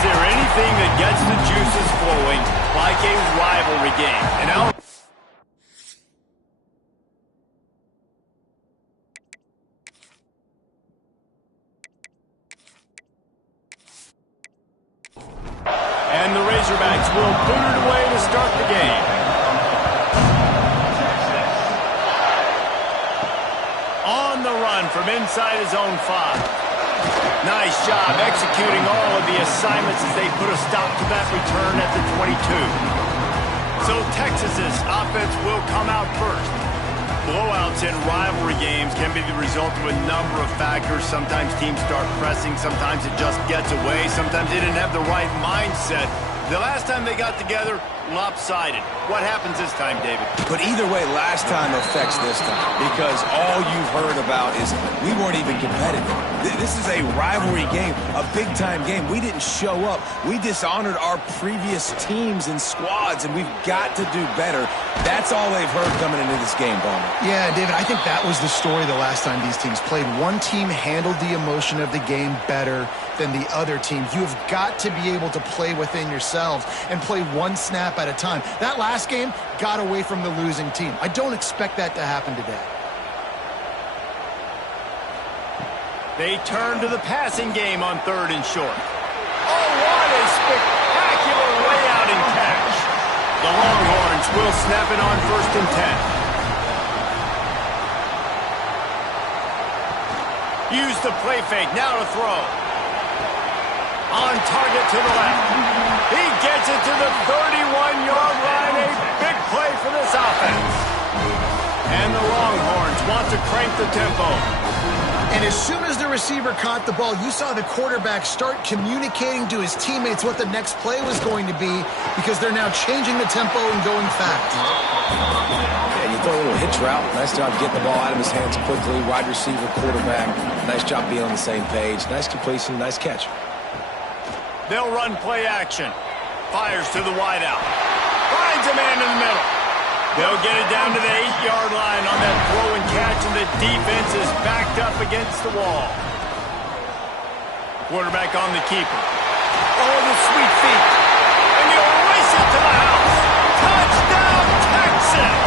Is there anything that gets the juices flowing like a rivalry game? And now... And the Razorbacks will boot it away to start the game. On the run from inside his own 5. Nice job executing all of the assignments as they put a stop to that return at the 22. So Texas's offense will come out first. Blowouts in rivalry games can be the result of a number of factors. Sometimes teams start pressing, sometimes it just gets away, sometimes they didn't have the right mindset. The last time they got together, lopsided. What happens this time, David? But either way, last time affects this time because all you've heard about is we weren't even competitive. This is a rivalry game, a big-time game. We didn't show up. We dishonored our previous teams and squads, and we've got to do better. That's all they've heard coming into this game, Bowman. Yeah, David, I think that was the story the last time these teams played. One team handled the emotion of the game better than the other team. You have got to be able to play within yourselves and play one snap at a time. That last game got away from the losing team. I don't expect that to happen today. They turn to the passing game on 3rd and short. Oh, what a spectacular layout and catch. The Longhorns will snap it on 1st and 10. Use the play fake, now to throw. On target to the left. He gets it to the 31-yard line. A big play for this offense. And the Longhorns want to crank the tempo. And as soon as the receiver caught the ball, you saw the quarterback start communicating to his teammates what the next play was going to be because they're now changing the tempo and going fast. Yeah, you throw a little hitch route. Nice job getting the ball out of his hands quickly. Wide receiver, quarterback. Nice job being on the same page. Nice completion, nice catch. They'll run play action. Fires to the wideout. Finds a man in the middle. They'll get it down to the 8-yard line on that throw and catch, and the defense is backed up against the wall. Quarterback on the keeper. Oh, the sweet feet. And he'll race it to the house. Touchdown, Texas!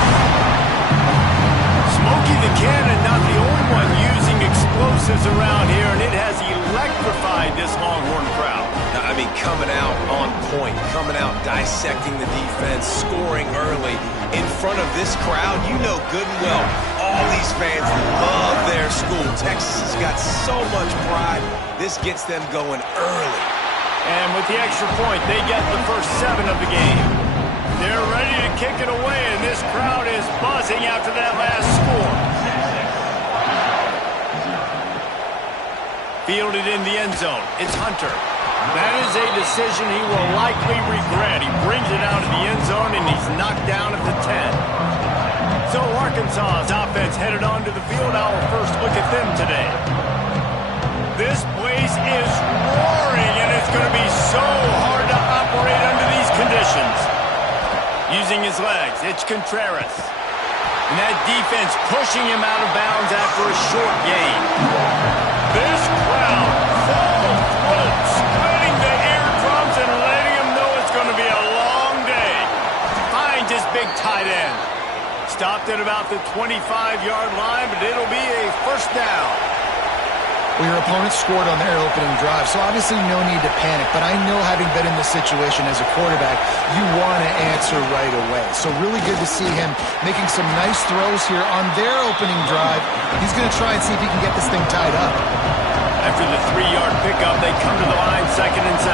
Smokey the Cannon, not the only one using explosives around here, and it has electrified this Longhorn crowd. I mean, coming out on point, coming out dissecting the defense, scoring early. In front of this crowd, you know good and well, all these fans love their school. Texas has got so much pride. This gets them going early. And with the extra point, they get the first 7 of the game. They're ready to kick it away, and this crowd is buzzing after that last score. Fielded in the end zone. It's Hunter. That is a decision he will likely regret. He brings it out of the end zone, and he's knocked down at the 10. So Arkansas's offense headed onto the field. Our first look at them today. This place is roaring, and it's going to be so hard to operate under these conditions. Using his legs, it's Contreras. And that defense pushing him out of bounds after a short gain. This crowd full throat, splitting the eardrums and letting him know it's going to be a long day. Finds his big tight end. Stopped at about the 25-yard line, but it'll be a first down. Well, your opponent scored on their opening drive, so obviously no need to panic. But I know, having been in this situation as a quarterback, you want to answer right away. So really good to see him making some nice throws here on their opening drive. He's going to try and see if he can get this thing tied up. After the 3-yard pickup, they come to the line, 2nd and 7.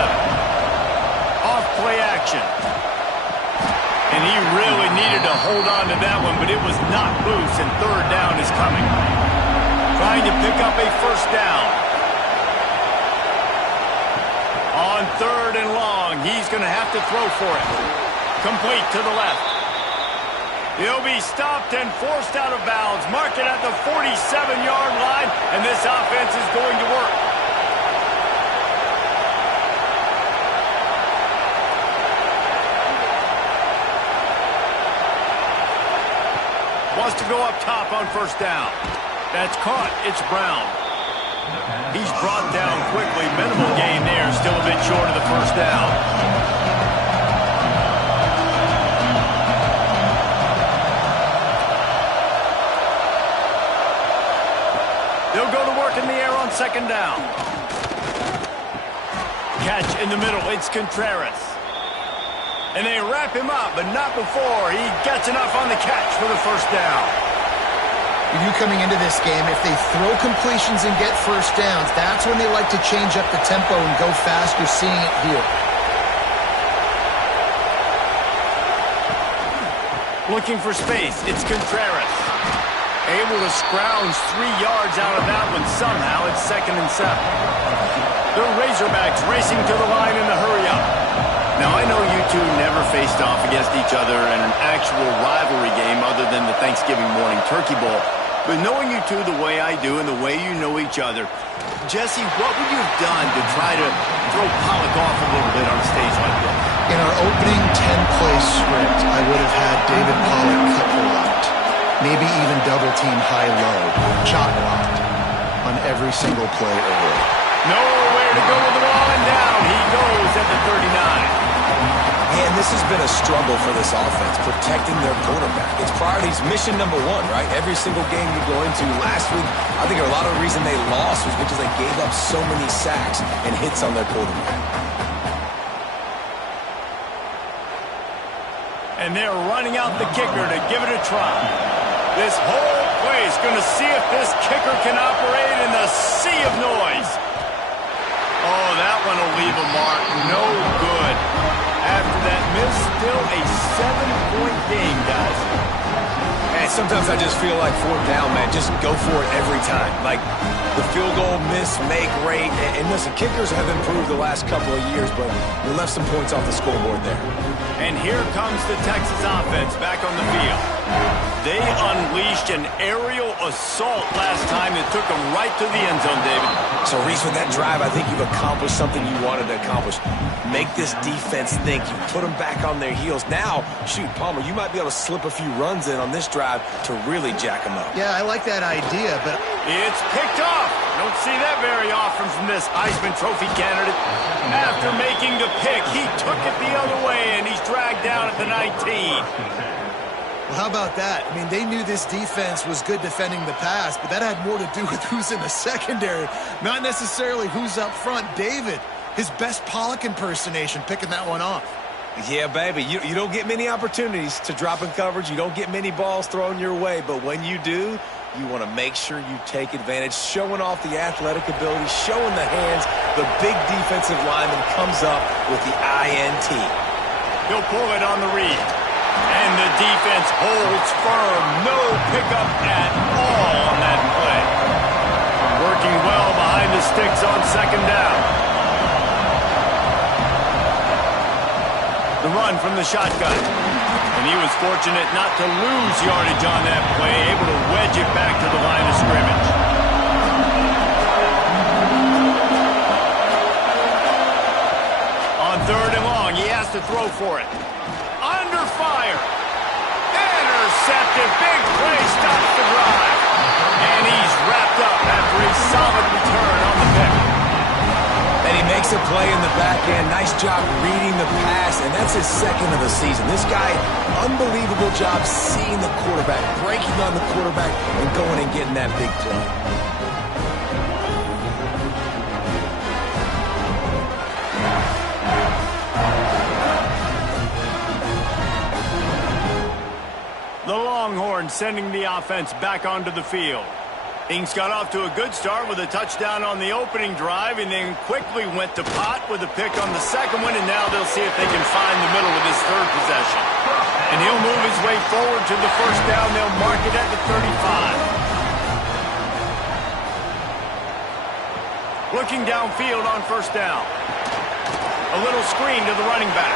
Off play action. And he really needed to hold on to that one, but it was not loose, and 3rd down is coming. Trying to pick up a first down. On 3rd and long, he's going to have to throw for it. Complete to the left. He'll be stopped and forced out of bounds. Mark it at the 47-yard line, and this offense is going to work. Wants to go up top on first down. That's caught. It's Brown. He's brought down quickly. Minimal gain there. Still a bit short of the first down. They'll go to work in the air on second down. Catch in the middle. It's Contreras. And they wrap him up, but not before he gets enough on the catch for the first down. With you coming into this game, if they throw completions and get first downs, that's when they like to change up the tempo and go fast. You're seeing it here. Looking for space. It's Contreras. Able to scrounge 3 yards out of that one somehow. It's 2nd and 7. The Razorbacks racing to the line in the hurry-up. Now, I know you two never faced off against each other in an actual rivalry game other than the Thanksgiving morning Turkey Bowl. But knowing you two the way I do and the way you know each other, Jesse, what would you have done to try to throw Pollock off a little bit on a stage like this? In our opening 10-play script, I would have had David Pollock cut left. Maybe even double-team high-low, chop blocked on every single play early. Nowhere to go with the ball, and down he goes at the 39. Man, this has been a struggle for this offense, protecting their quarterback. It's priorities, mission number one, right? Every single game you go into. Last week, I think a lot of the reason they lost was because they gave up so many sacks and hits on their quarterback. And they're running out the kicker to give it a try. This whole play is going to see if this kicker can operate in the sea of noise. Oh, that one will leave a mark. No good. After that miss, still a 7-point game, guys. And sometimes I just feel like 4th down, man, just go for it every time. Like the field goal miss, make rate. And listen, kickers have improved the last couple of years, but we left some points off the scoreboard there. And here comes the Texas offense back on the field. They unleashed an aerial assault last time that took them right to the end zone, David. So, Reese, with that drive, I think you've accomplished something you wanted to accomplish. Make this defense think. You put them back on their heels. Now, shoot, Palmer, you might be able to slip a few runs in on this drive to really jack them up. Yeah, I like that idea, but It's picked off. Don't see that very often from this Heisman Trophy candidate. After making the pick, he took it the other way, and he's dragged down at the 19. well, how about that? I mean, they knew this defense was good defending the pass, but that had more to do with who's in the secondary, not necessarily who's up front. David, his best Pollock impersonation, picking that one off. Yeah, baby, you don't get many opportunities to drop in coverage. You don't get many balls thrown your way, but when you do, you want to make sure you take advantage, showing off the athletic ability, showing the hands. The big defensive lineman comes up with the INT. He'll pull it on the read. And the defense holds firm. No pickup at all on that play. Working well behind the sticks on second down. The run from the shotgun. And he was fortunate not to lose yardage on that play, able to wedge it back to the line of scrimmage. On 3rd and long, he has to throw for it. Under fire. Intercepted. Big play stops the drive. And he's wrapped up after a solid return on the pick. And he makes a play in the back end. Nice job reading the pass, and that's his 2nd of the season. This guy, unbelievable job seeing the quarterback, breaking on the quarterback, and going and getting that big play. The Longhorns sending the offense back onto the field. Things got off to a good start with a touchdown on the opening drive and then quickly went to pot with a pick on the second one, and now they'll see if they can find the middle with his 3rd possession. And he'll move his way forward to the first down. They'll mark it at the 35. Looking downfield on first down. A little screen to the running back.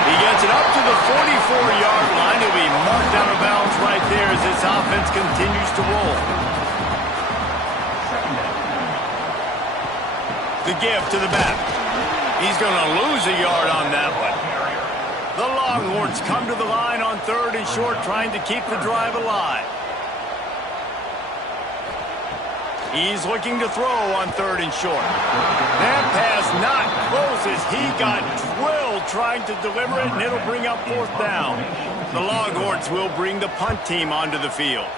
He gets it up to the 44-yard line. He'll be marked out of bounds right there as this offense continues to roll. The give to the back. He's going to lose a yard on that one. The Longhorns come to the line on 3rd and short, trying to keep the drive alive. He's looking to throw on 3rd and short. That pass It's not close as he got drilled trying to deliver it, and it'll bring up 4th down. The Longhorns will bring the punt team onto the field.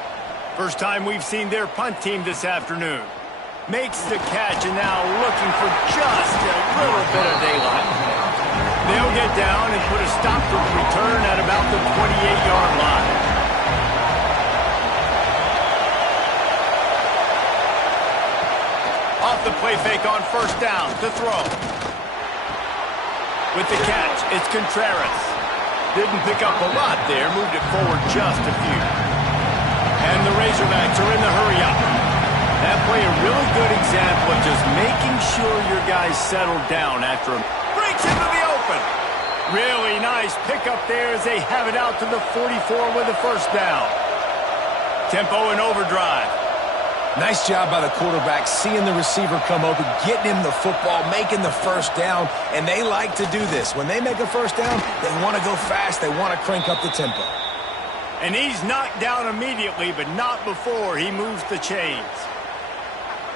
First time we've seen their punt team this afternoon. Makes the catch and now looking for just a little bit of daylight. They'll get down and put a stop to the return at about the 28-yard line. Off the play fake on 1st down to throw. With the catch, it's Contreras. Didn't pick up a lot there, moved it forward just a few. And the Razorbacks are in the hurry-up. That play a really good example of just making sure your guys settle down after him. Breaks into the open. Really nice pickup there as they have it out to the 44 with a 1st down. Tempo and overdrive. Nice job by the quarterback, seeing the receiver come open, getting him the football, making the 1st down, and they like to do this. When they make a 1st down, they want to go fast, they want to crank up the tempo. And he's knocked down immediately, but not before he moves the chains.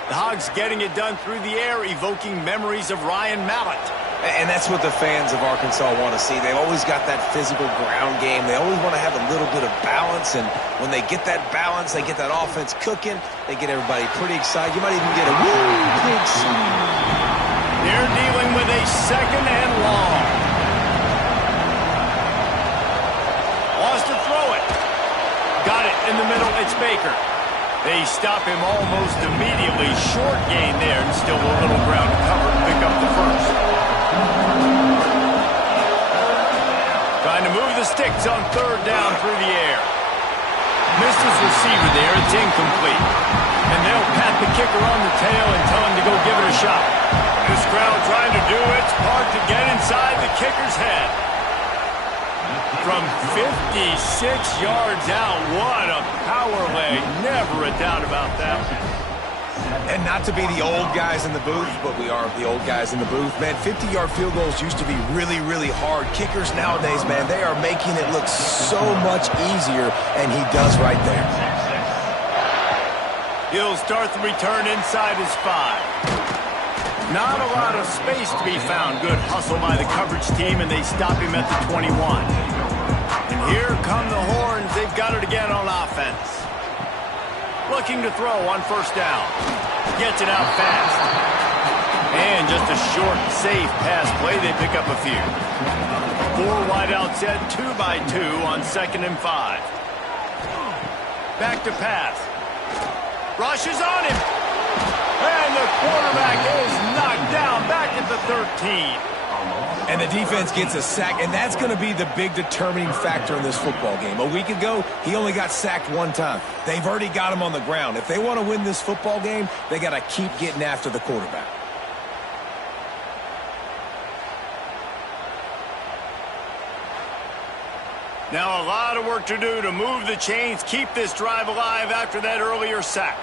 The Hogs getting it done through the air, evoking memories of Ryan Mallett. And that's what the fans of Arkansas want to see. They've always got that physical ground game. They always want to have a little bit of balance, and when they get that balance, they get that offense cooking, they get everybody pretty excited. You might even get a woo, big swing. They're dealing with a 2nd and long. Wants to throw it. Got it in the middle. It's Baker. They stop him almost immediately. Short gain there, and still a little ground to cover to pick up the 1st. Trying to move the sticks on 3rd down through the air. Missed his receiver there. It's incomplete. And they'll pat the kicker on the tail and tell him to go give it a shot. This crowd trying to do its part to get inside the kicker's head. From 56 yards out, what a power leg. Never a doubt about that. And not to be the old guys in the booth, but we are the old guys in the booth. Man, 50-yard field goals used to be really, really hard. Kickers nowadays, man, they are making it look so much easier, and he does right there. He'll start the return inside his 5. Not a lot of space to be found. Good hustle by the coverage team, and they stop him at the 21. And here come the Horns. They've got it again on offense. Looking to throw on 1st down. Gets it out fast. And just a short, safe pass play. They pick up a few. 4 wideout set, 2 by 2 on 2nd and 5. Back to pass. Rush is on him. And the quarterback is knocked down back at the 13. And the defense gets a sack, and that's going to be the big determining factor in this football game. A week ago, he only got sacked 1 time. They've already got him on the ground. If they want to win this football game, they got to keep getting after the quarterback. Now a lot of work to do to move the chains, keep this drive alive after that earlier sack.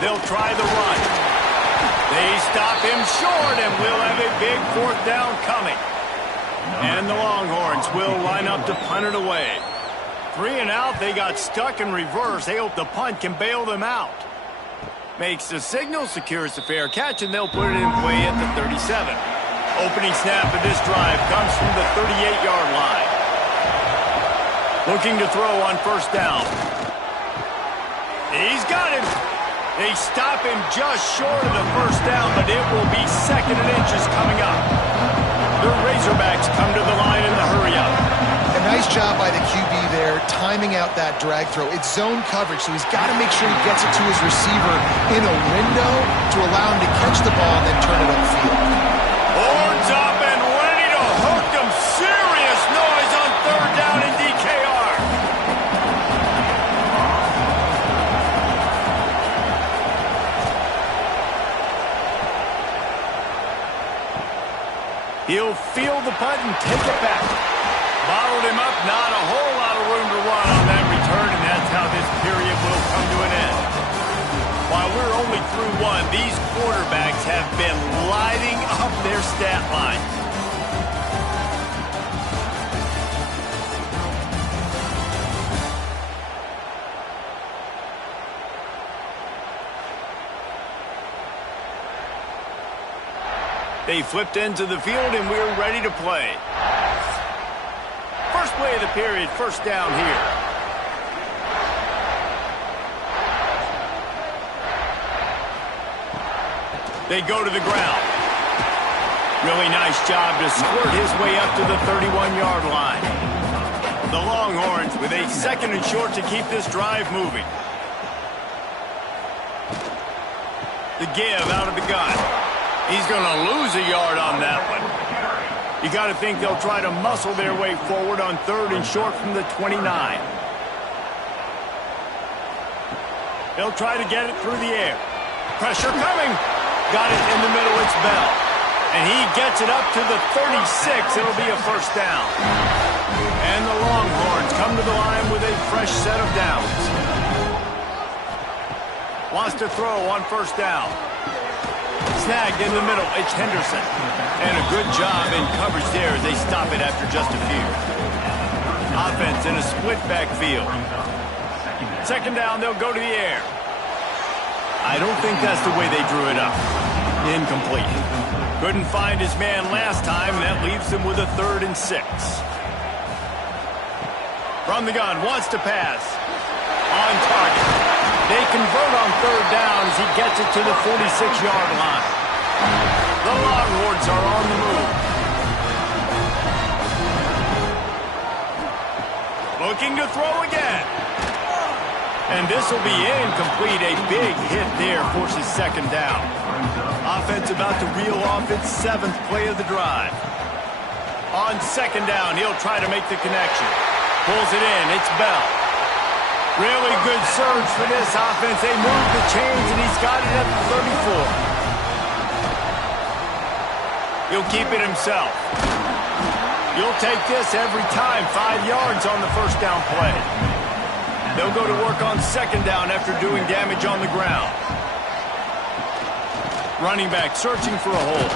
They'll try the run. They stop him short, and we'll have a big 4th down coming. And the Longhorns will line up to punt it away. 3 and out, they got stuck in reverse. They hope the punt can bail them out. Makes the signal, secures the fair catch, and they'll put it in play at the 37. Opening snap of this drive comes from the 38-yard line. Looking to throw on 1st down. He's got him. They stop him just short of the 1st down, but it will be 2nd and inches coming up. The Razorbacks come to the line in the hurry-up. A nice job by the QB there, timing out that drag throw. It's zone coverage, so he's got to make sure he gets it to his receiver in a window to allow him to catch the ball and then turn it upfield. Horns up and ready to hook them. Serious noise on 3rd down in DKR. He'll field the punt and take it back. Bottled him up, not a whole lot of room to run on that return, and that's how this period will come to an end. While we're only through 1, these quarterbacks have been lighting up their stat lines. They flipped into the field, and we're ready to play. First play of the period, first down here. They go to the ground. Really nice job to squirt his way up to the 31-yard line. The Longhorns with a second and short to keep this drive moving. The give out of the gun. He's going to lose a yard on that one. You got to think they'll try to muscle their way forward on third and short from the 29. They'll try to get it through the air. Pressure coming. Got it in the middle. It's Bell. And he gets it up to the 36. It'll be a first down. And the Longhorns come to the line with a fresh set of downs. Wants to throw on first down. Snagged in the middle. It's Henderson. And a good job in coverage there as they stop it after just a few. Offense in a split backfield. Second down, they'll go to the air. I don't think that's the way they drew it up. Incomplete. Couldn't find his man last time, and that leaves him with a 3rd and 6. From the gun, wants to pass. On target. They convert on third down as he gets it to the 46-yard line. The Longhorns are on the move. Looking to throw again. And this will be incomplete. A big hit there forces second down. Offense about to reel off its 7th play of the drive. On second down, he'll try to make the connection. Pulls it in. It's Bell. Really good surge for this offense. They move the chains, and he's got it at the 34. He'll keep it himself. You'll take this every time. 5 yards on the first down play. They'll go to work on second down after doing damage on the ground. Running back searching for a hole.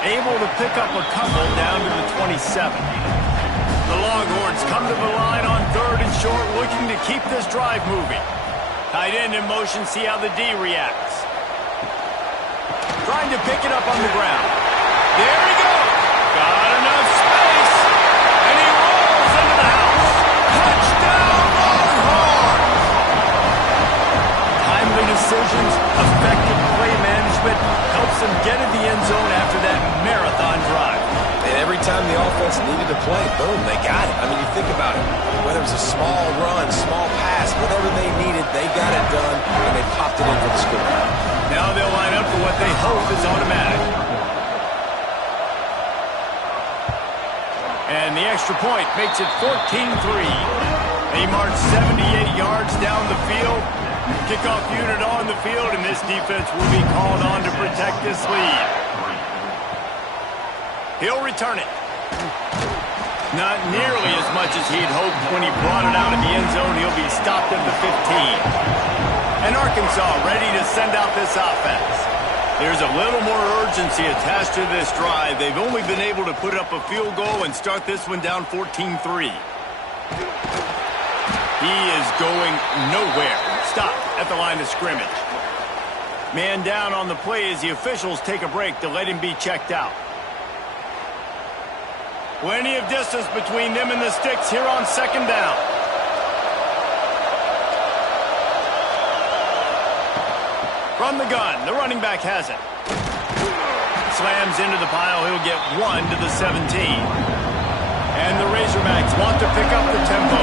Able to pick up a couple down to the 27. The Longhorns come to the line on third and short, looking to keep this drive moving. Tight end in motion, see how the D reacts. Trying to pick it up on the ground. There he goes. Got enough space. And he rolls into the house. Touchdown, Longhorns! Timely decisions, effective play management helps them get in the end zone after that marathon drive. And every time the offense needed to play, boom, they got it. I mean, you think about it. Whether it was a small run, small pass, whatever they needed, they got it done, and they popped it in for the score. Now they'll line up for what they hope is automatic. And the extra point makes it 14-3. They march 78 yards down the field. Kickoff unit on the field, and this defense will be called on to protect this lead. He'll return it. Not nearly as much as he'd hoped when he brought it out of the end zone. He'll be stopped at the 15. And Arkansas ready to send out this offense. There's a little more urgency attached to this drive. They've only been able to put up a field goal and start this one down 14-3. He is going nowhere. Stop at the line of scrimmage. Man down on the play as the officials take a break to let him be checked out. Plenty of distance between them and the sticks here on second down. From the gun, the running back has it. Slams into the pile, he'll get 1 to the 17. And the Razorbacks want to pick up the tempo.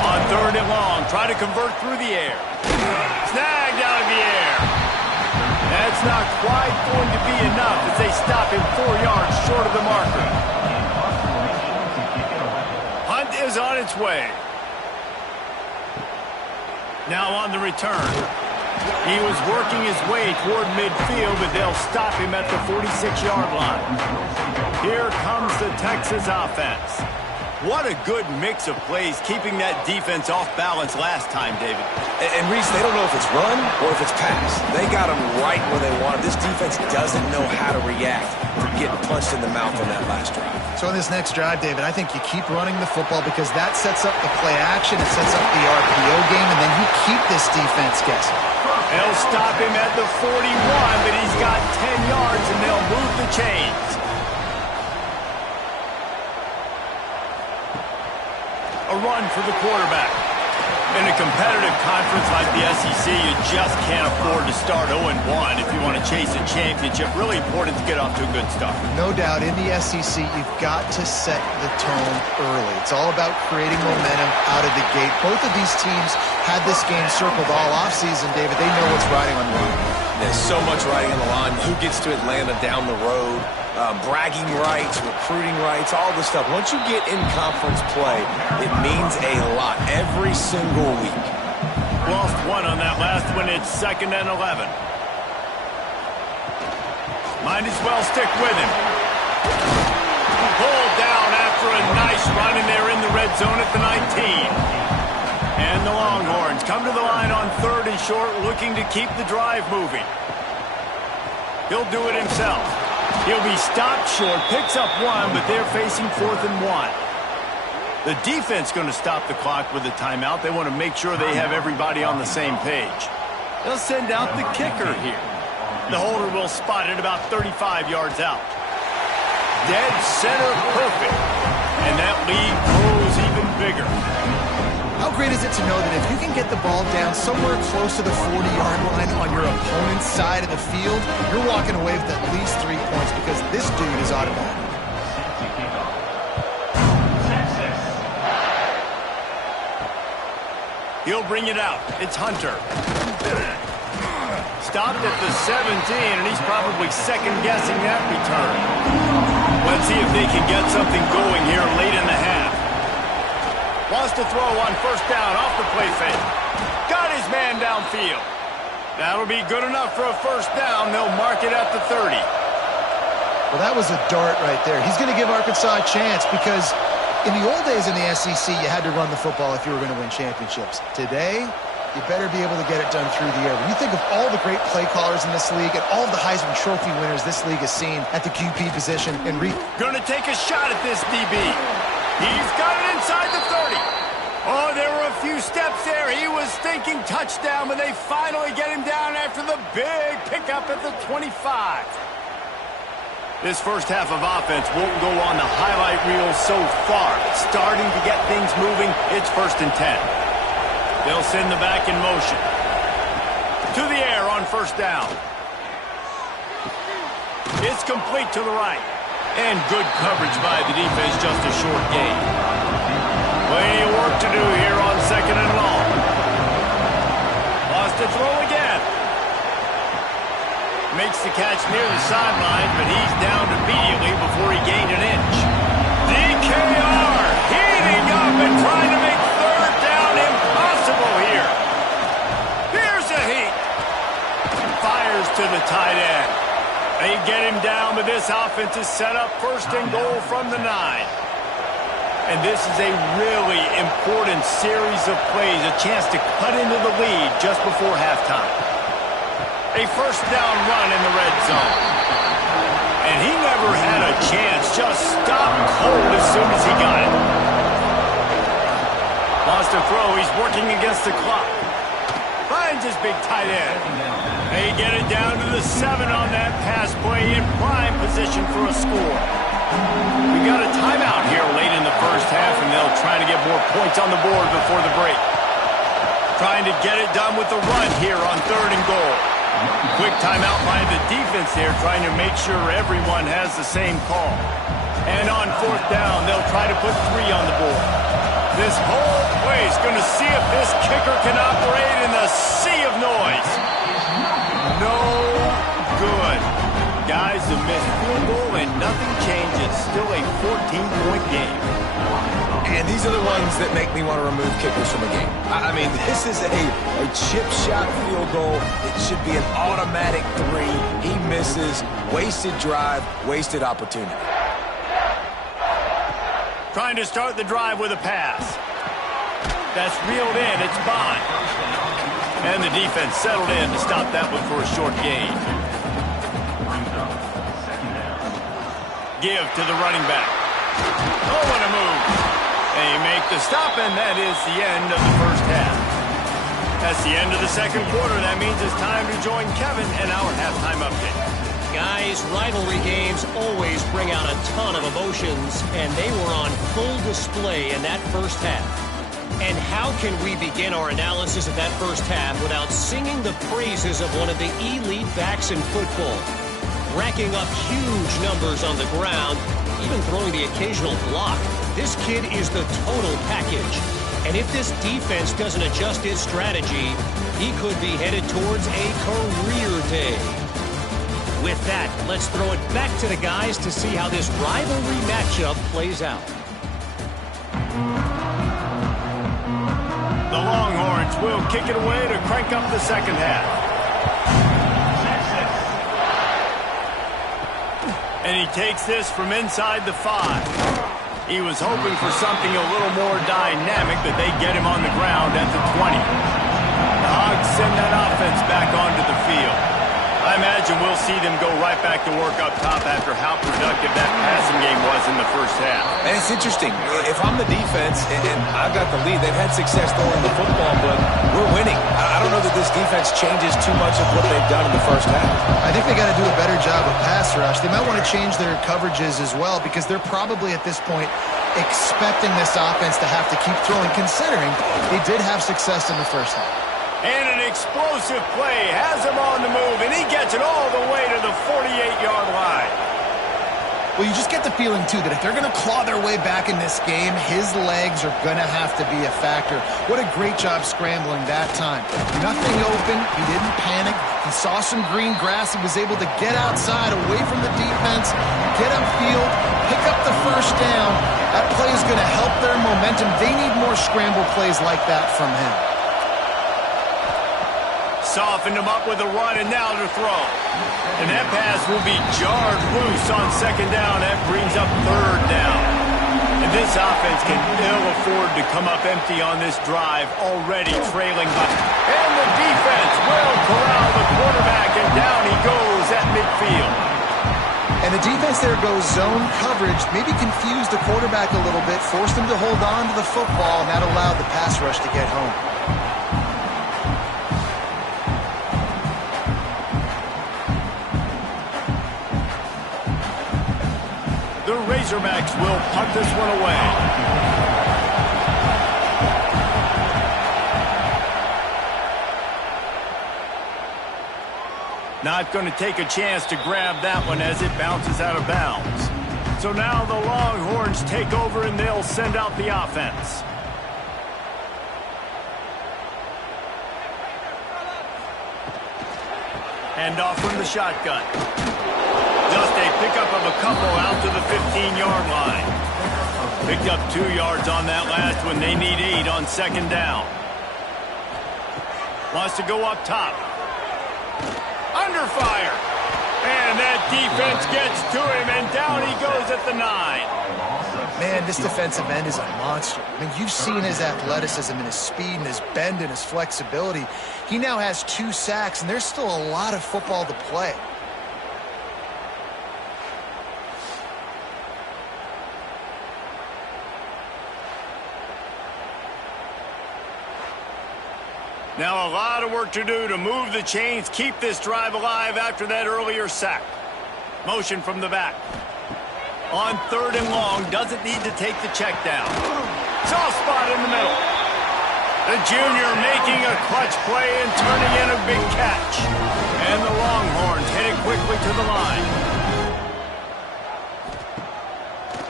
On third and long, try to convert through the air. Snagged out of the air. That's not quite going to be enough as they stop him 4 yards short of the marker. Hunt is on its way. Now on the return. He was working his way toward midfield, but they'll stop him at the 46-yard line. Here comes the Texas offense. What a good mix of plays, keeping that defense off balance last time, David. And Reese, they don't know if it's run or if it's pass. They got them right where they want them. This defense doesn't know how to react to getting punched in the mouth on that last drive. So in this next drive, David, I think you keep running the football because that sets up the play action, it sets up the RPO game, and then you keep this defense guessing. They'll stop him at the 41, but he's got 10 yards, and they'll move the chains. A run for the quarterback. In a competitive conference like the SEC, you just can't afford to start 0-1 if you want to chase a championship. Really important to get off to a good start. No doubt, in the SEC, you've got to set the tone early. It's all about creating momentum out of the gate. Both of these teams had this game circled all offseason, David. They know what's riding on the line. There's so much riding on the line. Who gets to Atlanta down the road? Bragging rights, recruiting rights, all this stuff. Once you get in conference play, it means a lot every single week. Lost one on that last one. It's 2nd and 11. Might as well stick with him. Pulled down after a nice run, and they're in the red zone at the 19. And the Longhorns come to the line on 3rd and short, looking to keep the drive moving. He'll do it himself. He'll be stopped short, picks up 1, but they're facing 4th and 1. The defense going to stop the clock with a timeout. They want to make sure they have everybody on the same page. They'll send out the kicker here. The holder will spot it about 35 yards out. Dead center perfect. And that lead grows even bigger. How great is it to know that if you can get the ball down somewhere close to the 40-yard line on your opponent's side of the field, you're walking away with at least 3 points because this dude is automatic. He'll bring it out. It's Hunter. Stopped at the 17, and he's probably second-guessing that return. Let's see if they can get something going here late in the half. Wants to throw on 1st down off the play fake. Got his man downfield. That'll be good enough for a 1st down. They'll mark it at the 30. Well, that was a dart right there. He's going to give Arkansas a chance because in the old days in the SEC, you had to run the football if you were going to win championships. Today, you better be able to get it done through the air. When you think of all the great play callers in this league and all of the Heisman Trophy winners this league has seen at the QP position, and gonna take a shot at this DB. He's got it inside the 30. Oh, there were a few steps there. He was thinking touchdown, but they finally get him down after the big pickup at the 25. This first half of offense won't go on the highlight reel so far. Starting to get things moving. It's 1st and 10. They'll send the back in motion. To the air on 1st down. It's complete to the right. And good coverage by the defense, just a short gain. Plenty of work to do here on 2nd and long. Lost to throw again. Makes the catch near the sideline, but he's down immediately before he gained an inch. DKR heating up and trying to make 3rd down impossible here. Here's a heat. Fires to the tight end. They get him down, but this offense is set up 1st and goal from the 9. And this is a really important series of plays, a chance to cut into the lead just before halftime. A 1st down run in the red zone. And he never had a chance, just stopped cold as soon as he got it. Lost a throw, he's working against the clock. Finds his big tight end. They get it down to the 7 on that pass play in prime position for a score. We got a timeout here late in the first half, and they'll try to get more points on the board before the break. Trying to get it done with the run here on 3rd and goal. Quick timeout by the defense here, trying to make sure everyone has the same call. And on 4th down, they'll try to put 3 on the board. This whole play is going to see if this kicker can operate in the sea of noise. No good. Guys, a missed field goal and nothing changes. Still a 14-point game. And these are the ones that make me want to remove kickers from a game. I mean, this is a chip shot field goal. It should be an automatic 3. He misses. Wasted drive, wasted opportunity. Trying to start the drive with a pass. That's reeled in. It's Bond. And the defense settled in to stop that one for a short gain. Give to the running back. Oh, what a move. They make the stop, and that is the end of the first half. That's the end of the second quarter. That means it's time to join Kevin in our halftime update. Guys, rivalry games always bring out a ton of emotions, and they were on full display in that first half. And how can we begin our analysis of that first half without singing the praises of one of the elite backs in football? Racking up huge numbers on the ground, even throwing the occasional block. This kid is the total package. And if this defense doesn't adjust his strategy, he could be headed towards a career day. With that, let's throw it back to the guys to see how this rivalry matchup plays out. The Longhorns will kick it away to crank up the second half. And he takes this from inside the 5. He was hoping for something a little more dynamic, but they get him on the ground at the 20. The Hogs send that offense back onto the field. I imagine we'll see them go right back to work up top after how productive that passing game was in the first half. And it's interesting. If I'm the defense and I've got the lead, they've had success throwing the football, but we're winning. I don't know that this defense changes too much of what they've done in the first half. I think they got to do a better job of pass rush. They might want to change their coverages as well because they're probably at this point expecting this offense to have to keep throwing, considering they did have success in the first half. And an explosive play has him on the move, and he gets it all the way to the 48-yard line. Well, you just get the feeling, too, that if they're going to claw their way back in this game, his legs are going to have to be a factor. What a great job scrambling that time. Nothing open. He didn't panic. He saw some green grass. He was able to get outside, away from the defense, get upfield, pick up the first down. That play is going to help their momentum. They need more scramble plays like that from him. Softened him up with a run, and now to throw. And that pass will be jarred loose on second down. That brings up third down. And this offense can ill afford to come up empty on this drive, already trailing by. And the defense will corral the quarterback, and down he goes at midfield. And the defense there goes zone coverage, maybe confused the quarterback a little bit, forced him to hold on to the football, and that allowed the pass rush to get home. The Razorbacks will punt this one away. Not going to take a chance to grab that one as it bounces out of bounds. So now the Longhorns take over and they'll send out the offense. Hand off from the shotgun. Just a pickup of a couple out to the 15-yard line. Picked up 2 yards on that last one. They need 8 on second down. Wants to go up top. Under fire. And that defense gets to him, and down he goes at the 9. Man, this defensive end is a monster. I mean, you've seen his athleticism and his speed and his bend and his flexibility. He now has 2 sacks, and there's still a lot of football to play. Now a lot of work to do to move the chains, keep this drive alive after that earlier sack. Motion from the back. On third and long, doesn't need to take the check down. Soft spot in the middle. The junior making a clutch play and turning in a big catch. And the Longhorns heading quickly to the line.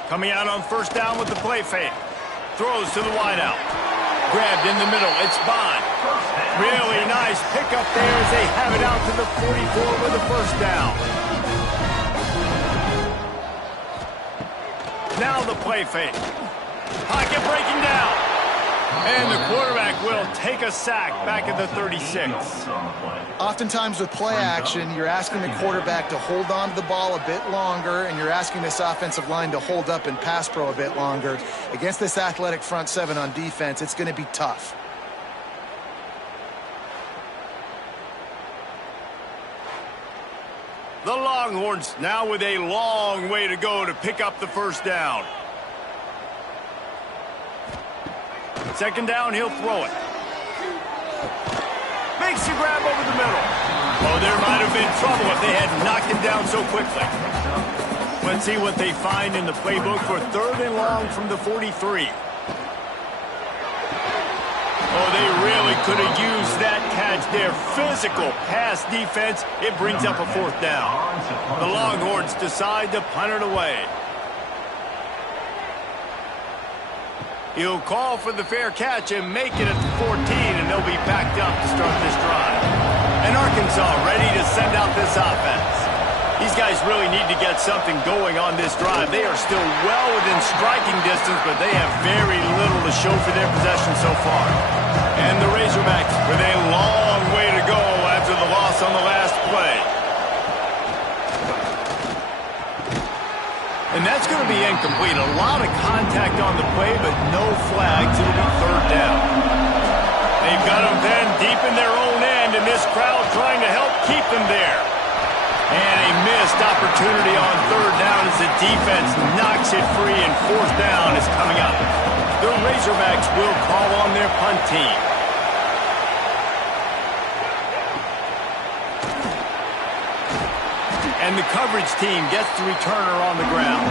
Coming out on first down with the play fake. Throws to the wideout. Grabbed in the middle. It's Bond. Really nice pickup there as they have it out to the 44 with a first down. Now the play fake. Pocket breaking down. And the quarterback will take a sack back at the 36. Oftentimes with play action, you're asking the quarterback to hold on to the ball a bit longer, and you're asking this offensive line to hold up and pass pro a bit longer. Against this athletic front seven on defense, it's going to be tough. The Longhorns now with a long way to go to pick up the first down. Second down, he'll throw it. makes the grab over the middle. Oh, there might have been trouble if they had knocked him down so quickly. Let's see what they find in the playbook for 3rd and long from the 43. Oh, they really could have used that catch there. Physical pass defense. It brings up a 4th down. The Longhorns decide to punt it away. He'll call for the fair catch and make it at the 14, and they'll be backed up to start this drive. And Arkansas ready to send out this offense. These guys really need to get something going on this drive. They are still well within striking distance, but they have very little to show for their possession so far. And the Razorbacks with a long way to go after the loss on the last play. And that's going to be incomplete. A lot of contact on the play, but no flags. It'll be 3rd down. They've got them then deep in their own end, and this crowd trying to help keep them there. And a missed opportunity on 3rd down as the defense knocks it free, and 4th down is coming up. The Razorbacks will call on their punt team. And the coverage team gets the returner on the ground.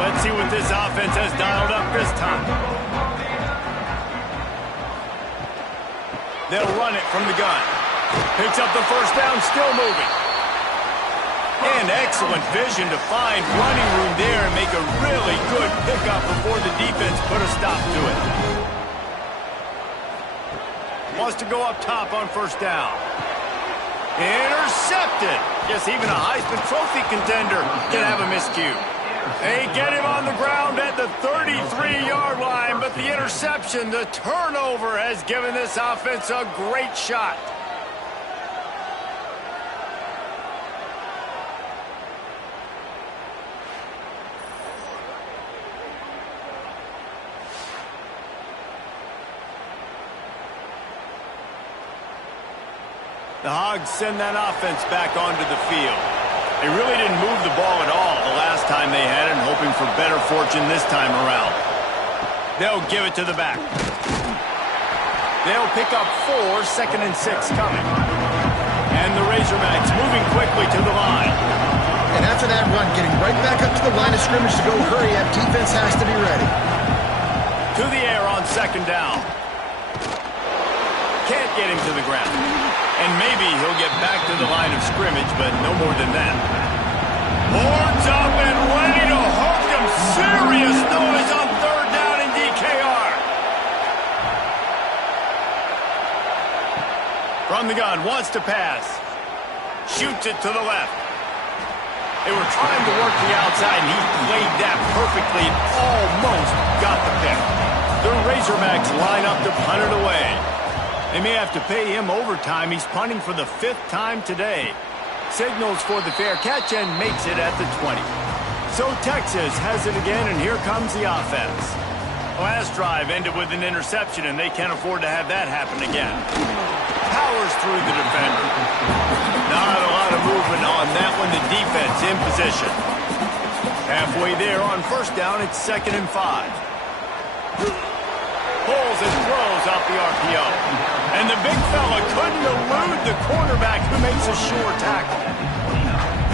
Let's see what this offense has dialed up this time. They'll run it from the gun. Picks up the 1st down, still moving. And excellent vision to find running room there and make a really good pickup before the defense put a stop to it. Wants to go up top on 1st down. Intercepted. Yes, even a Heisman Trophy contender can have a miscue. They get him on the ground at the 33-yard line, but the interception, the turnover, has given this offense a great shot. The Hogs send that offense back onto the field. They really didn't move the ball at all the last time they had it, hoping for better fortune this time around. They'll give it to the back. They'll pick up 4, 2nd and 6 coming. And the Razorbacks moving quickly to the line. And after that run, getting right back up to the line of scrimmage to go hurry up, defense has to be ready. To the air on 2nd down. Can't get him to the ground. And maybe he'll get back to the line of scrimmage, but no more than that. Horns up and ready to hook him. Serious noise on 3rd down in DKR. From the gun, wants to pass. Shoots it to the left. They were trying to work the outside, and he played that perfectly and almost got the pick. The Razorbacks line up to punt it away. They may have to pay him overtime. He's punting for the 5th time today. Signals for the fair catch and makes it at the 20. So Texas has it again, and here comes the offense. Last drive ended with an interception, and they can't afford to have that happen again. Powers through the defender. Not a lot of movement on that one. The defense in position. Halfway there on 1st down, it's 2nd and 5. Pulls and throws off the RPO. And the big fella couldn't elude the cornerback who makes a sure tackle.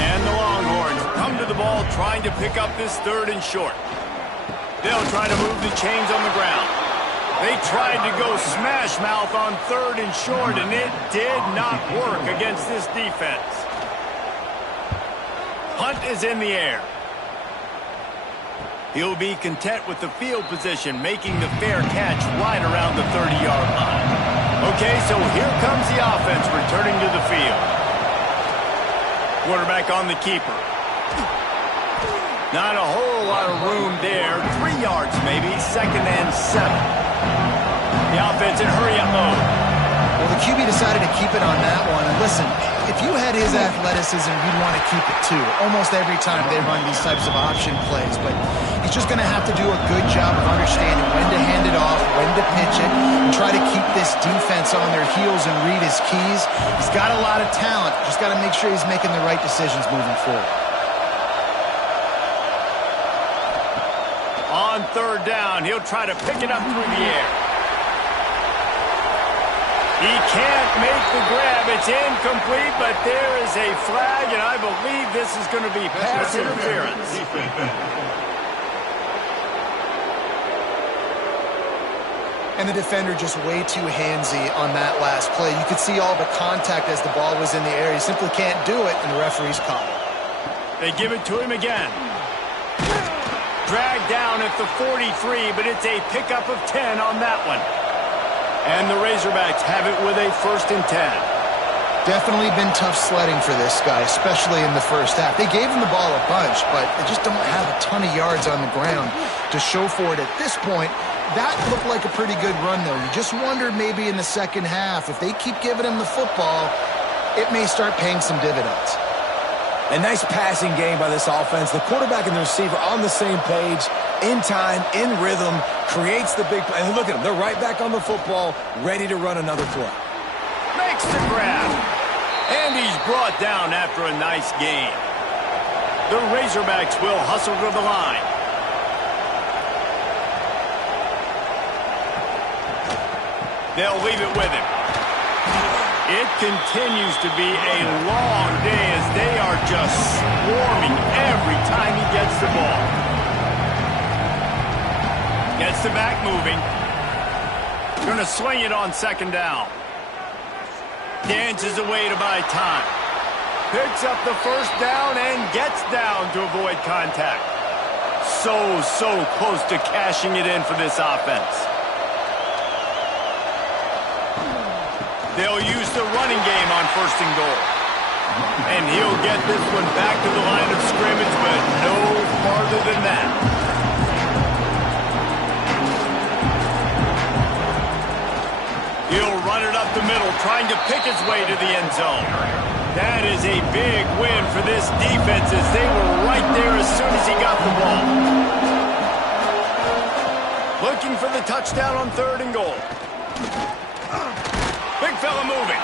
And the Longhorns come to the ball trying to pick up this 3rd and short. They'll try to move the chains on the ground. They tried to go smash mouth on 3rd and short, and it did not work against this defense. Punt is in the air. He'll be content with the field position, making the fair catch right around the 30-yard line. Okay, so here comes the offense returning to the field. Quarterback on the keeper. Not a whole lot of room there. 3 yards maybe, 2nd and 7. The offense in hurry-up mode. Well, the QB decided to keep it on that one. And listen, if you had his athleticism, you'd want to keep it too. Almost every time they run these types of option plays. But he's just going to have to do a good job of understanding when to hand it off, when to pitch it, and try to keep this defense on their heels and read his keys. He's got a lot of talent. Just got to make sure he's making the right decisions moving forward. On 3rd down, he'll try to pick it up through the air. He can't make the grab. It's incomplete, but there is a flag, and I believe this is going to be pass interference. And the defender just way too handsy on that last play. You could see all the contact as the ball was in the air. He simply can't do it, and the referee's caught it. They give it to him again. Dragged down at the 43, but it's a pickup of 10 on that one. And the Razorbacks have it with a 1st and 10. Definitely been tough sledding for this guy, especially in the first half. They gave him the ball a bunch, but they just don't have a ton of yards on the ground to show for it at this point. That looked like a pretty good run, though. You just wonder maybe in the second half, if they keep giving him the football, it may start paying some dividends. A nice passing game by this offense. The quarterback and the receiver on the same page, in time, in rhythm, creates the big play. And look at them. They're right back on the football, ready to run another play. Makes the grab. And he's brought down after a nice gain. The Razorbacks will hustle to the line. They'll leave it with him. It continues to be a long day as they are just swarming every time he gets the ball. Gets the back moving. Going to swing it on 2nd down. Dances away to buy time. Picks up the 1st down and gets down to avoid contact. So close to cashing it in for this offense. They'll use the running game on 1st and goal. And he'll get this one back to the line of scrimmage, but no farther than that. He'll run it up the middle, trying to pick his way to the end zone. That is a big win for this defense as they were right there as soon as he got the ball. Looking for the touchdown on 3rd and goal. Big fella moving.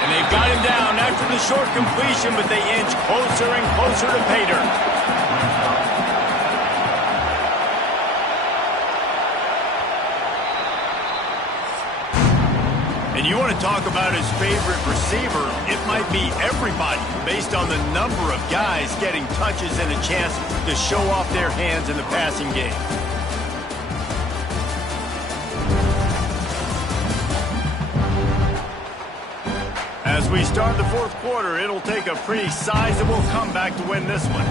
And they've got him down after the short completion, but they inch closer and closer to pay dirt. And you want to talk about his favorite receiver, it might be everybody based on the number of guys getting touches and a chance to show off their hands in the passing game. As we start the 4th quarter, it'll take a pretty sizable comeback to win this one.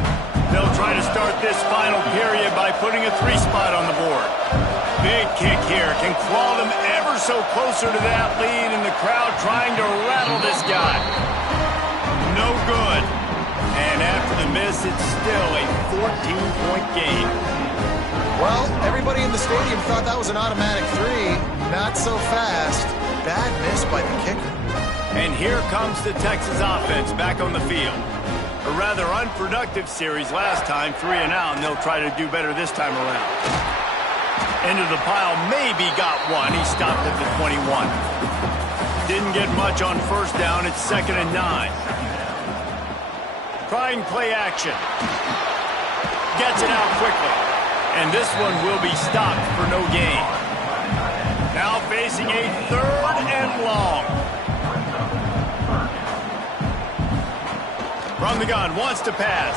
They'll try to start this final period by putting a 3 spot on the board. Big kick here. Can claw them ever so closer to that lead, and the crowd trying to rattle this guy. No good. And after the miss, it's still a 14-point game. Well, everybody in the stadium thought that was an automatic 3. Not so fast. Bad miss by the kicker. And here comes the Texas offense back on the field. A rather unproductive series last time, 3 and out, and they'll try to do better this time around. Into the pile, maybe got one. He stopped at the 21. Didn't get much on 1st down. It's 2nd and 9. Trying play action. Gets it out quickly. And this one will be stopped for no gain. Now facing a 3rd and long. From the gun, wants to pass.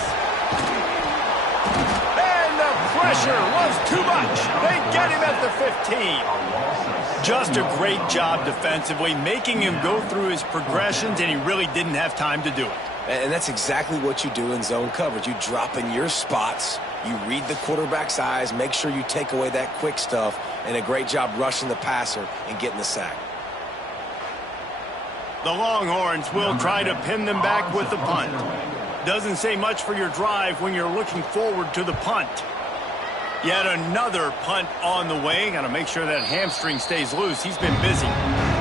And the pressure was too much. They get him at the 15. Just a great job defensively, making him go through his progressions, and he really didn't have time to do it. And that's exactly what you do in zone coverage. You drop in your spots, you read the quarterback's eyes, make sure you take away that quick stuff, and a great job rushing the passer and getting the sack. The Longhorns will try to pin them back with the punt. Doesn't say much for your drive when you're looking forward to the punt. Yet another punt on the way. Got to make sure that hamstring stays loose. He's been busy.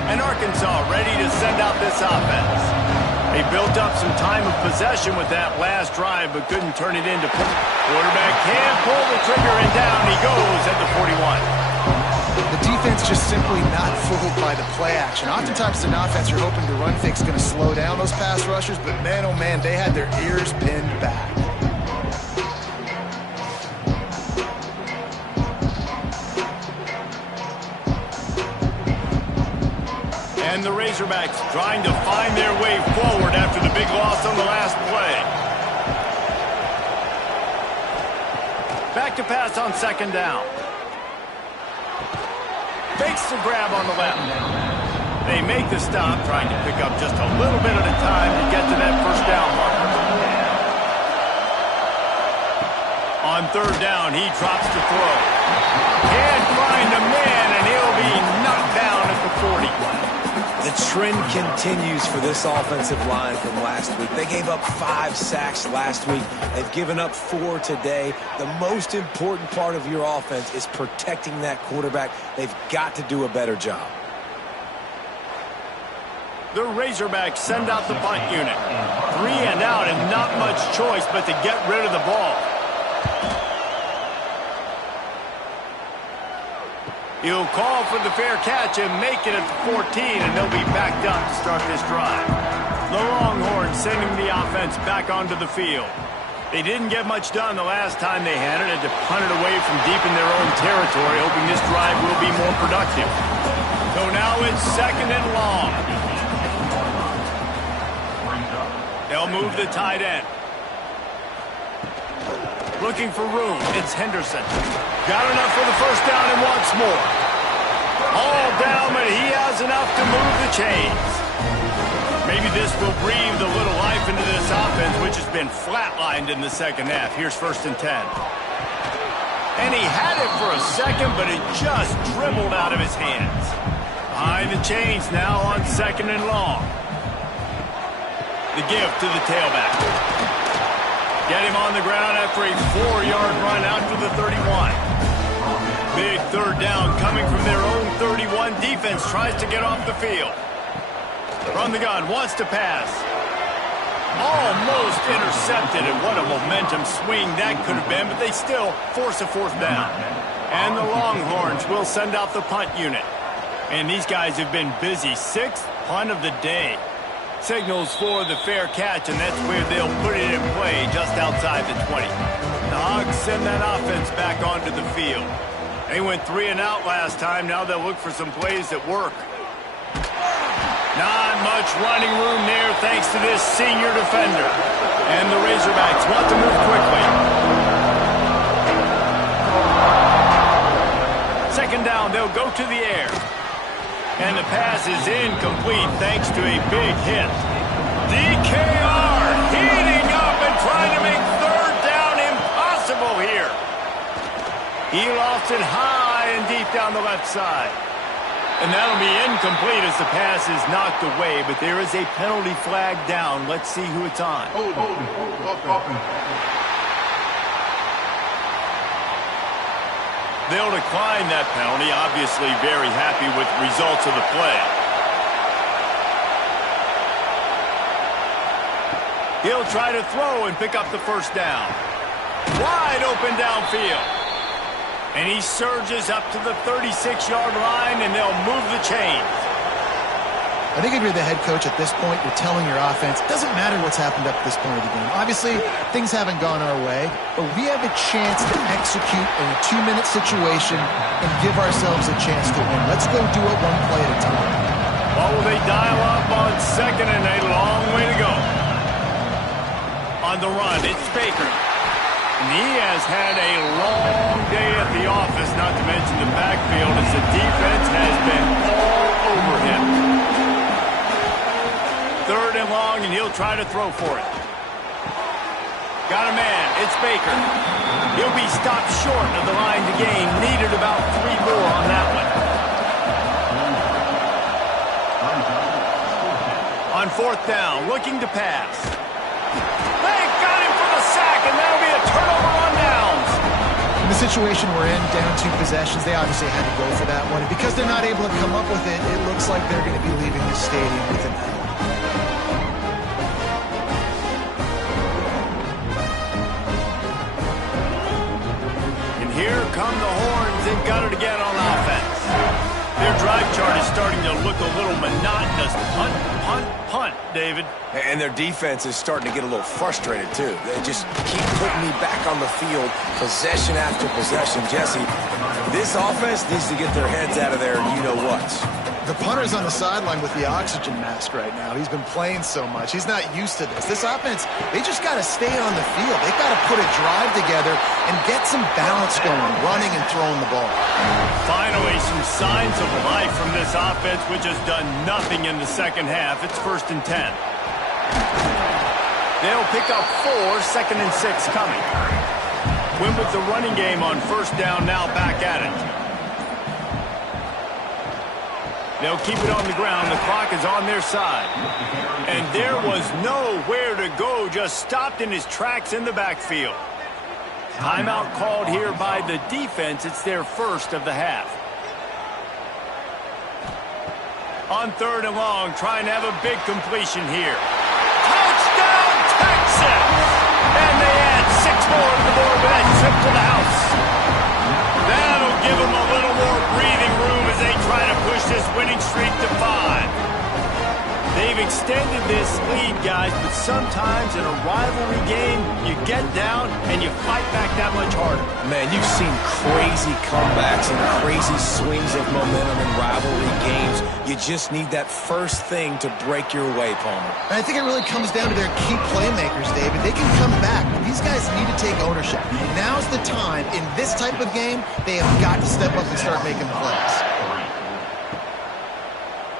And Arkansas ready to send out this offense. They built up some time of possession with that last drive, but couldn't turn it into points. Quarterback can't pull the trigger, and down he goes at the 41. The defense just simply not fooled by the play action. Oftentimes, an offense you're hoping the run fake's going to slow down those pass rushers, but man, oh man, they had their ears pinned back. And the Razorbacks trying to find their way forward after the big loss on the last play. Back to pass on second down. Fakes the grab on the left. They make the stop, trying to pick up just a little bit at a time to get to that first down marker. On third down, he drops to throw. Can't find a man, and he'll be knocked down at the 40. The trend continues for this offensive line from last week. They gave up 5 sacks last week. They've given up 4 today. The most important part of your offense is protecting that quarterback. They've got to do a better job. The Razorbacks send out the punt unit. 3 and out, and not much choice but to get rid of the ball. He'll call for the fair catch and make it at the 14, and they'll be backed up to start this drive. The Longhorns sending the offense back onto the field. They didn't get much done the last time they had it, and to punt it away from deep in their own territory, hoping this drive will be more productive. So now it's second and long. They'll move the tight end. Looking for room. It's Henderson. Got enough for the first down and wants more. All down, but he has enough to move the chains. Maybe this will breathe a little life into this offense, which has been flatlined in the second half. Here's first and 10. And he had it for a second, but it just dribbled out of his hands. Behind the chains now on second and long. The give to the tailback. Get him on the ground after a 4-yard run out to the 31. Big third down coming from their own 31. Defense tries to get off the field. From the gun, wants to pass. Almost intercepted, and what a momentum swing that could have been, but they still force a fourth down. And the Longhorns will send out the punt unit. And these guys have been busy. 6th punt of the day. Signals for the fair catch, and that's where they'll put it in play just outside the 20. The Hogs send that offense back onto the field. They went 3 and out last time. Now they'll look for some plays that work. Not much running room there thanks to this senior defender. And the Razorbacks want to move quickly. Second down, they'll go to the air. And the pass is incomplete thanks to a big hit. DKR heating up and trying to make third down impossible here. He lost it high and deep down the left side. And that'll be incomplete as the pass is knocked away, but there is a penalty flag down. Let's see who it's on. They'll decline that penalty, obviously very happy with the results of the play. He'll try to throw and pick up the first down. Wide open downfield. And he surges up to the 36-yard line, and they'll move the chains. I think if you're the head coach at this point, you're telling your offense, it doesn't matter what's happened up to this point of the game. Obviously, things haven't gone our way, but we have a chance to execute in a 2-minute situation and give ourselves a chance to win. Let's go do it one play at a time. Well, will they dial up on second and a long way to go? On the run, it's Baker. And he has had a long day at the office, not to mention the backfield, as the defense has been all over him. Third and long, and he'll try to throw for it. Got a man. It's Baker. He'll be stopped short of the line to gain. Needed about 3 more on that one. On fourth down, looking to pass. They got him for the sack, and that'll be a turnover on downs. In the situation we're in, down 2 possessions, they obviously had to go for that one. And because they're not able to come up with it, it looks like they're going to be leaving the stadium with an L. Here come the Horns and got it again on offense. Their drive chart is starting to look a little monotonous. Punt, punt, punt, David. And their defense is starting to get a little frustrated, too. They just keep putting me back on the field, possession after possession. Jesse, this offense needs to get their heads out of there, you-know-what. The punter's on the sideline with the oxygen mask right now. He's been playing so much. He's not used to this. This offense, they just got to stay on the field. They've got to put a drive together and get some balance going, running and throwing the ball. Finally, some signs of life from this offense, which has done nothing in the second half. It's 1st and 10. They'll pick up 4, 2nd and 6 coming. Win with the running game on 1st down, now back at it. They'll keep it on the ground. The clock is on their side. And there was nowhere to go, just stopped in his tracks in the backfield. Timeout called here by the defense. It's their first of the half. On 3rd and long, trying to have a big completion here. Touchdown, Texas! And they add 6 more to the board with that trip to the house. That'll give them a little more breathing room as they try to push this winning streak to 5. They've extended this lead, guys, but sometimes in a rivalry game, you get down and you fight back that much harder. Man, you've seen crazy comebacks and crazy swings of momentum in rivalry games. You just need that first thing to break your way, Palmer. And I think it really comes down to their key playmakers, David. They can come back, but these guys need to take ownership. Now's the time. In this type of game, they have got to step up and start making plays.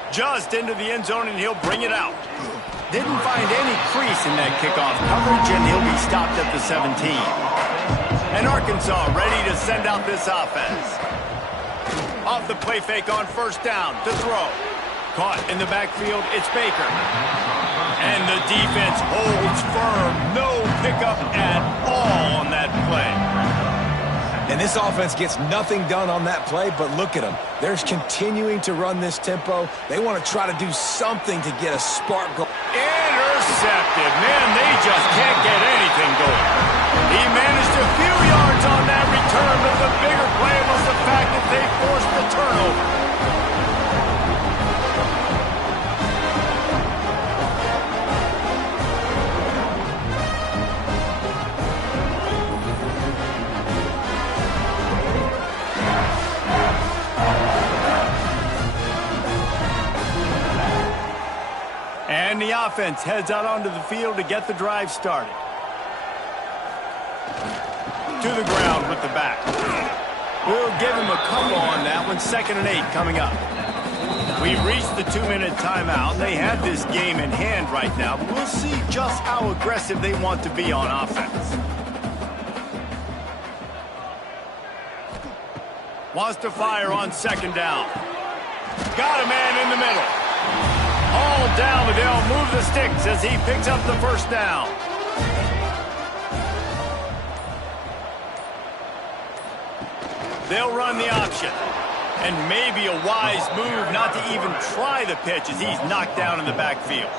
Just into the end zone, and he'll bring it out. Didn't find any crease in that kickoff coverage, and he'll be stopped at the 17. And Arkansas ready to send out this offense. Off the play fake on 1st down to throw. Caught in the backfield, it's Baker. And the defense holds firm. No pickup at all on that play. And this offense gets nothing done on that play, but look at them. They're continuing to run this tempo. They want to try to do something to get a spark going. Intercepted. Man, they just can't get anything going. He managed a few yards on that return, but the bigger play was the fact that they forced the turnover. And the offense heads out onto the field to get the drive started. To the ground with the back. We'll give him a couple on that one. 2nd and 8 coming up. We've reached the 2-minute timeout. They have this game in hand right now, but we'll see just how aggressive they want to be on offense. Wants to fire on 2nd down. Got a man in the middle. All down, but they'll move the sticks as he picks up the 1st down. They'll run the option. And maybe a wise move not to even try the pitch as he's knocked down in the backfield.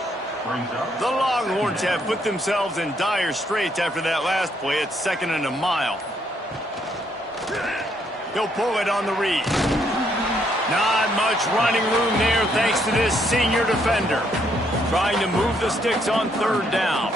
The Longhorns have put themselves in dire straits after that last play. It's 2nd and a mile. He'll pull it on the read. Not much running room there thanks to this senior defender. Trying to move the sticks on 3rd down.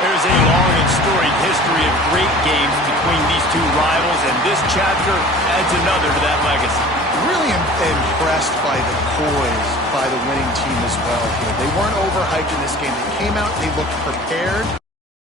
There's a long and storied history of great games between these two rivals, and this chapter adds another to that legacy. Really impressed by the poise by the winning team as well here. They weren't overhyped in this game. They came out, they looked prepared.